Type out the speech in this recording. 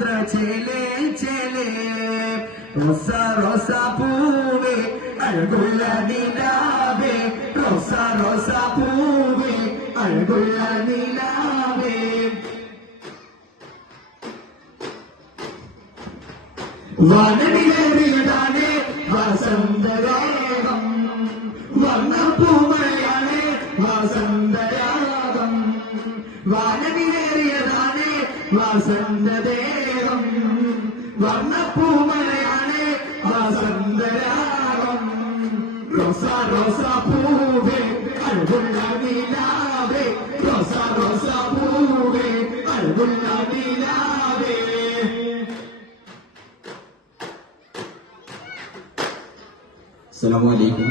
ചേലേ ചേലേ റോസ റോസ പൂവേ അഴകുള്ള നിലാവേ റോസ റോസ പൂവേ അഴകുള്ള നിലാവേ വാനവിലേറിയതാണ് വസന്തരാഗം വർണ്ണപ്പൂമഴയാണ് വസന്തരാഗം വാനവിലേറിയതാണ് വസന്തദേഹം വർണ്ണപ്പൂമഴയാണ് വസന്തരാഗം റോസ റോസ പൂവേ അഴകുള്ള നിലാവേ റോസ റോസ പൂവേ അഴകുള്ള നിലാവേ അസ്സലാമു അലൈക്കും.